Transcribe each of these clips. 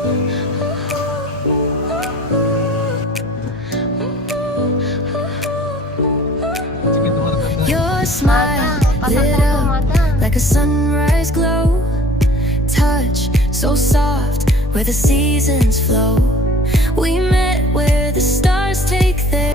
Your smile lit up like a sunrise glow. Touch so soft where the seasons flow. We met where the stars take their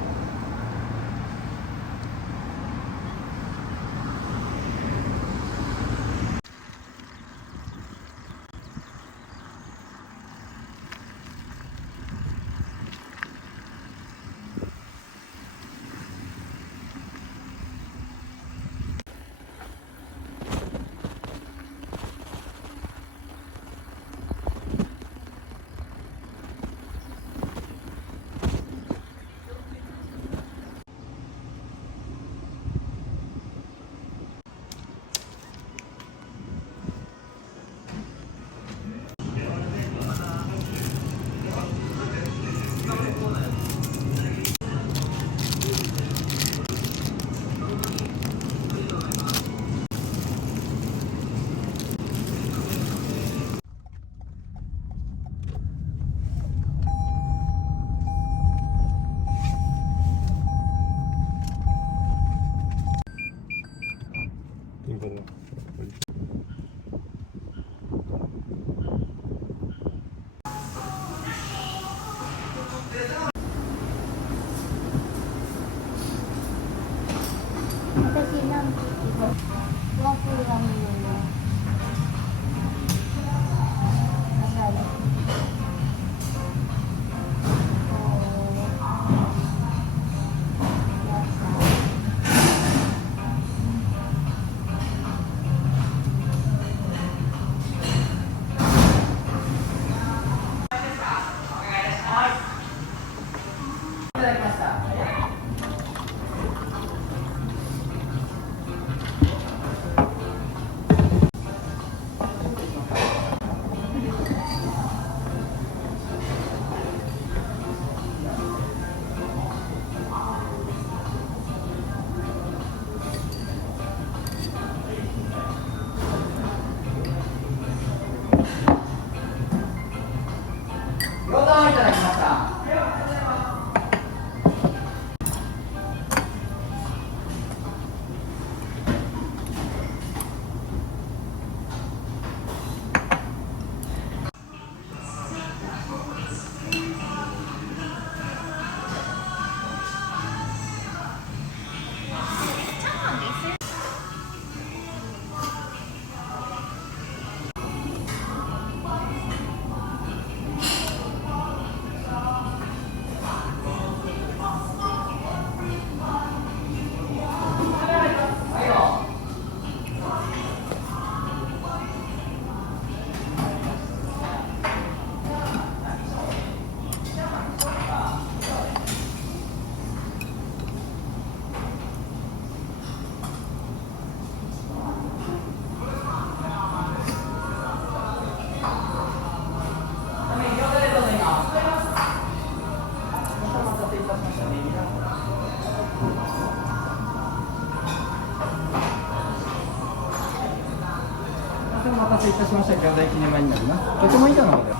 이거다. 私なんてワッフルが見るの。お待たせいたしました。餃子焼き沼になります。とてもいいので。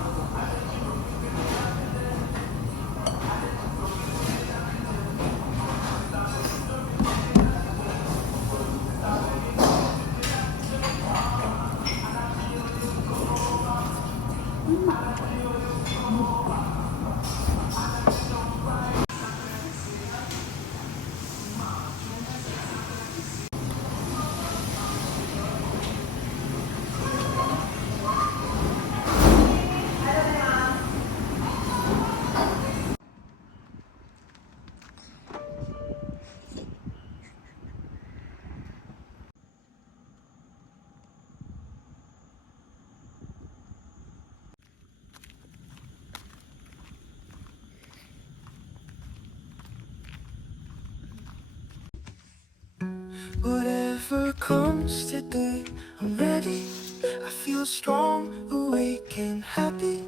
Whatever comes today, I'm ready. I feel strong, awake and happy.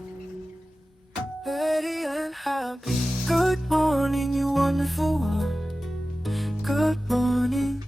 Ready and happy. Good morning, you wonderful one. Good morning.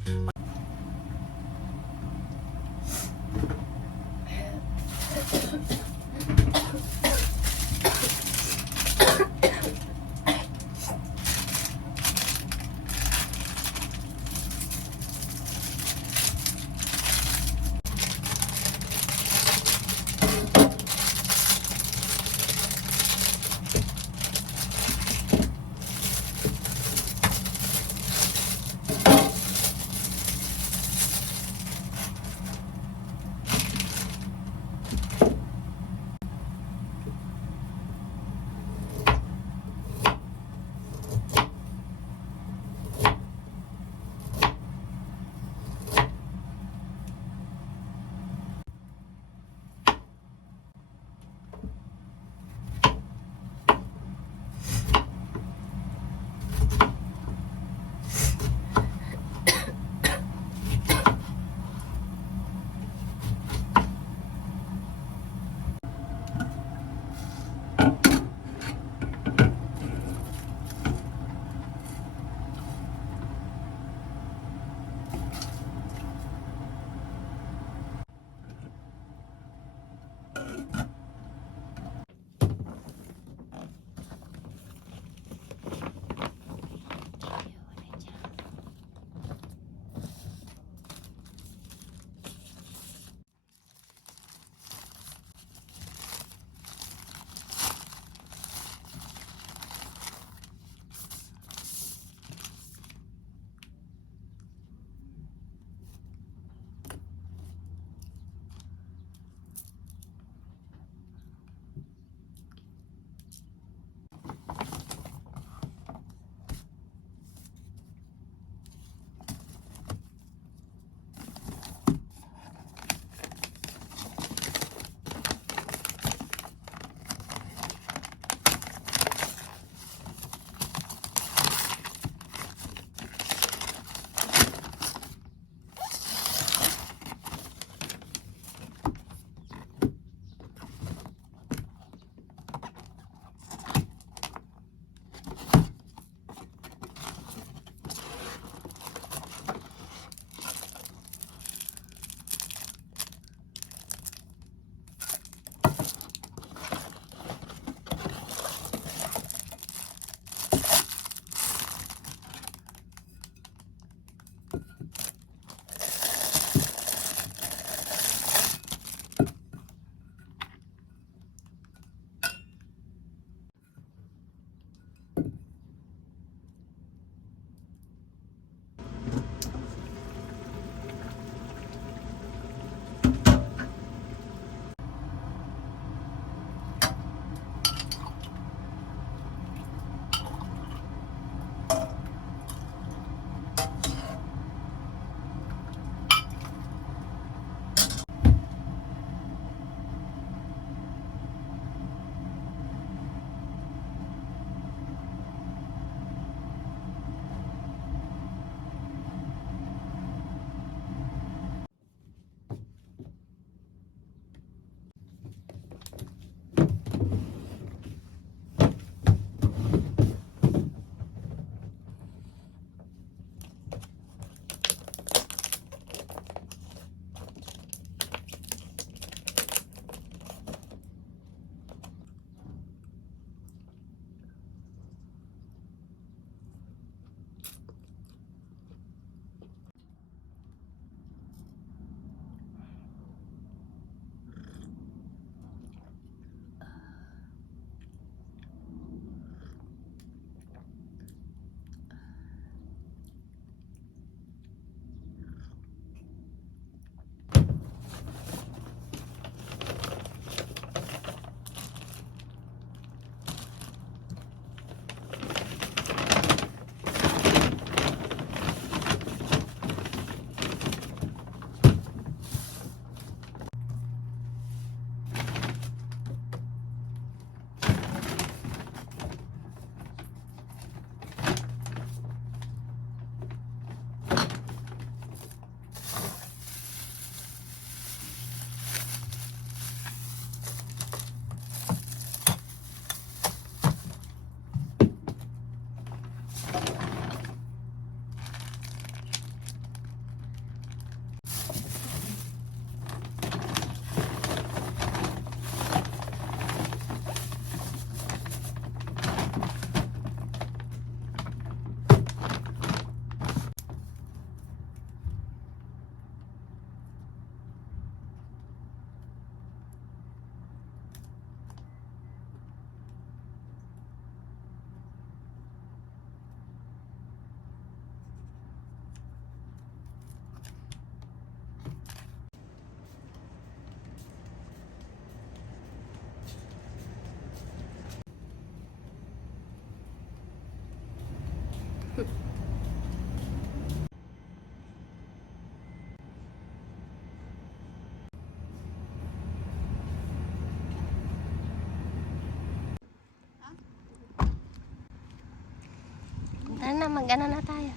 na, mag-ano na tayo.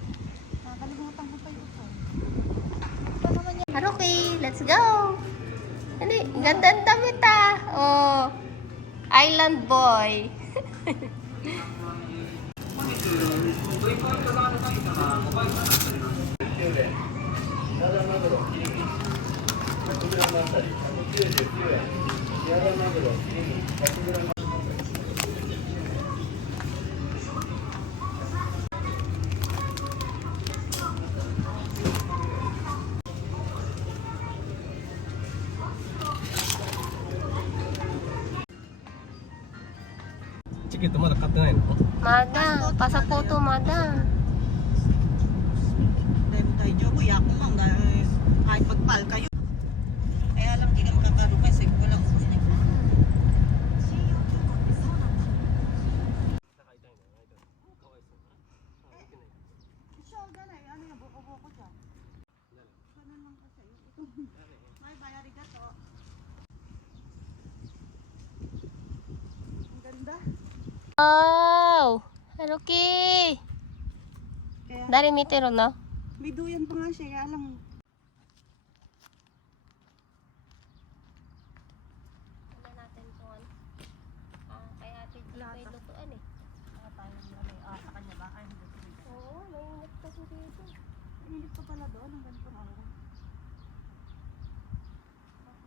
Nakalimutan ko pa yung ito. Haruki, let's go! Hindi, ganda ang damit ah. Oh, Island Boy.チケットまだ買ってないの？ Mada, pasapoto Mada. Dahil mo tayo jobo, yakong lang dahil kahit magpal kayo. Kaya lang, di ka makakarupa, save ko lang. Shoulder na, ano yung buko-buko dyan? Ganun lang kasi. May bayari ka to. Ang ganda. Wow! Haruki! Kaya, Dari mitero no? may duyan pa nga siya, kaya lang. Ano natin kung ano? Kaya ate G may lutuan eh. Sa kanya ba? Ay, hindi. Oo, mainit kasi dito. Init pa pala doon, ang ganito nga.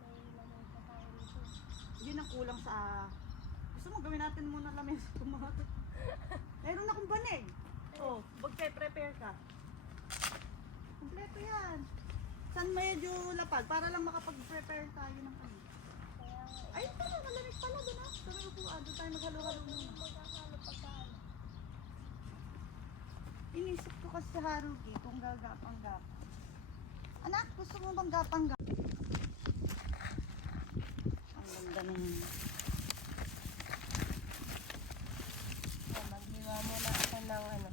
May lamay pa tayo dito. Yun ang kulang sa... Gusto mo gawin natin muna lamesa sa tomato. Meron akong banig. Oh, magpe-prepare ka. Kompleto yan. San medyo lapad para lang makapag-prepare tayo ng ano. Ay, pala, malamig pala doon ah. Sa may upuan, doon tayo maghalo-halo muna. Inisip ko kasi sa Haruki kung gagapang-gapang. Anak, gusto mo bang gapang-gapang? Ang ganda ng... Maghiwa muna ako ng ano.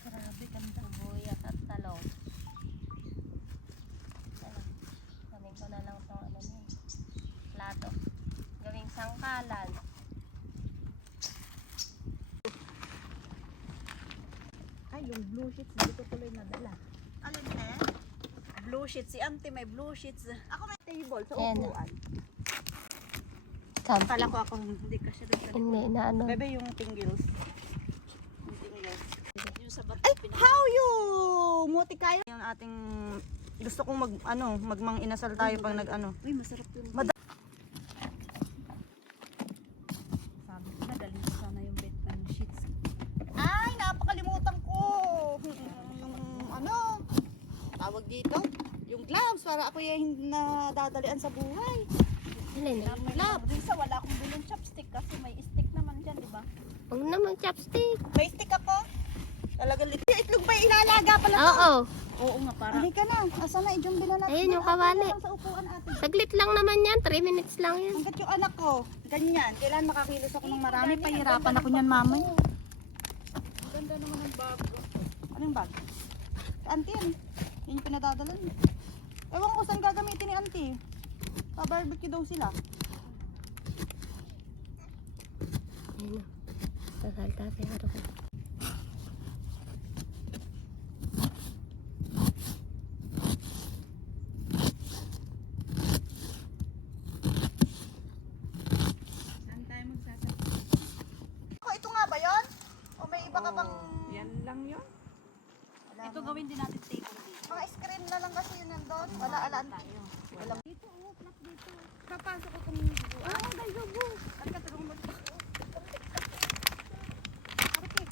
Grabe, ganda. Sibuyas at talong. Ano, gawin ko na lang itong ano niya. Plato. Gawing sangkalan. Ay, yung blue sheets, hindi ko tuloy nadala. Alin eh? Blue sheets. Si auntie may blue sheets. Ako may table sa Ayan. upuan. Camping. Akala ko ako, hindi kasi doon sa likod. Hindi na ano. Bebe, yung tingles. Yung tingles. Yung sa bato. Ay, how you? Muti kayo. Yung ating, gusto kong magmang inasal tayo pag nag-ano. Uy, masarap yun. Sabi ko na, dalhin ko sana yung bed ng sheets. Ay, napakalimutan ko. Yung tawag dito, yung gloves para ako yung nadadalian sa buhay. Alin na. Gloves. Sa wala akong bilong chopstick kasi may stick naman dyan, di ba? Huwag naman chopstick. May stick ako. Talagang itlog ba ilalaga pala to? Oo. Oo nga, para. Halika na. Asa na, i-jumbi na natin. Ayun yung kawali. Sa upuan natin. Saglit lang naman yan. 3 minutes lang yan. Hanggat yung anak ko, ganyan. Kailan makakilos ako ng marami, pahirapan ako niyan, mamay. Ganda naman ang bag. Ano yung bag? Si auntie yan. Yun yung pinadadala niya. Ewan ko saan gagamitin ni auntie. Pa-barbecue daw sila. Ayun na. Sasalta si Haruki. Saan tayo magsasabi? Ito nga ba yun? O may iba ka bang... Yan lang yun. Ito gawin din natin table dito. Mga screen na lang kasi yun nandun. Wala alaan. Wala. Dito, plak dito. Papasok ko kung buwan. Oo, dahil go. Halika, tulungan mo dito. Okay.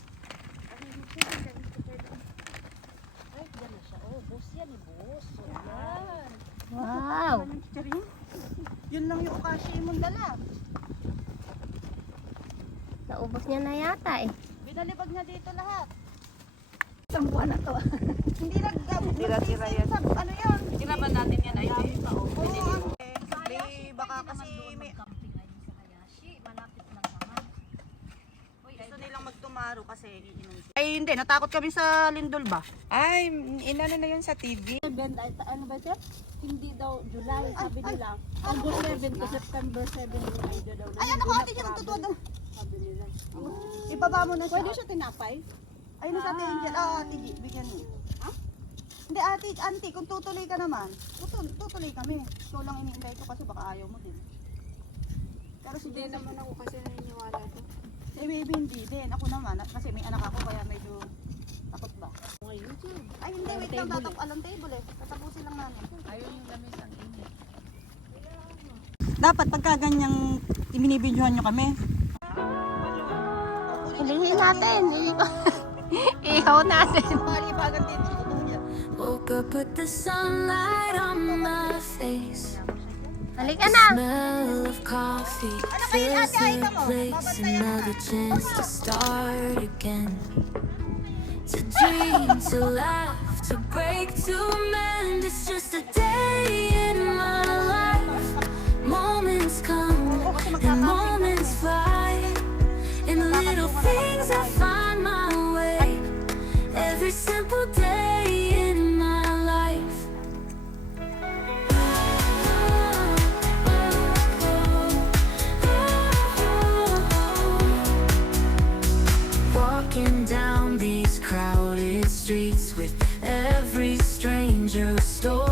Ay, dyan na siya. Oh, boss yan eh, boss. Yan. Wow. Yun lang yung okashi mong dala. Naubos niya na yata eh. Binalibag na dito lahat. Isang buwan na to. Hindi tira-tira yan. Ano yan? Tinaban natin yan ay Oo, baka kasi may... camping ay sa Hayashi. Malapit lang naman. Gusto nilang magtumaro kasi iinom sila. Ay hindi, natakot kami sa lindol ba? Ay, inano na yun sa TV. Ano ba sir? Hindi daw July, sabi nila. August 7 to September 7 yung idea daw. Ay ano ko ate yung tutuwa daw. Ibaba mo na siya. Pwede siya tinapay? Ayun na sa Ate Angel. Ate G, bigyan mo. Ha? Hindi, auntie, kung tutuloy ka naman, tutuloy kami. Ikaw lang iniintay ko kasi baka ayaw mo din. Pero si Hindi naman ako kasi naniniwala to. eh, maybe hindi din. Ako naman, kasi may anak ako kaya medyo takot ba? Ay, hindi, wait lang. Alam table eh. Tatapusin lang namin. Ayaw yung lamis ang init. Dapat pagka ganyang ibinibidyohan nyo kami. Hulihin natin. Ihaw natin. Malibagan din sa totoo niya. Woke up with the sunlight on my face. Halika na. Smell of coffee fills the place. Another chance to start again. To dream, to laugh, to break, to mend. It's just a day in my life. Moments come and moments fly. In the little things I find my way. Every simple day in my life. Walking down these crowded streets with every stranger story.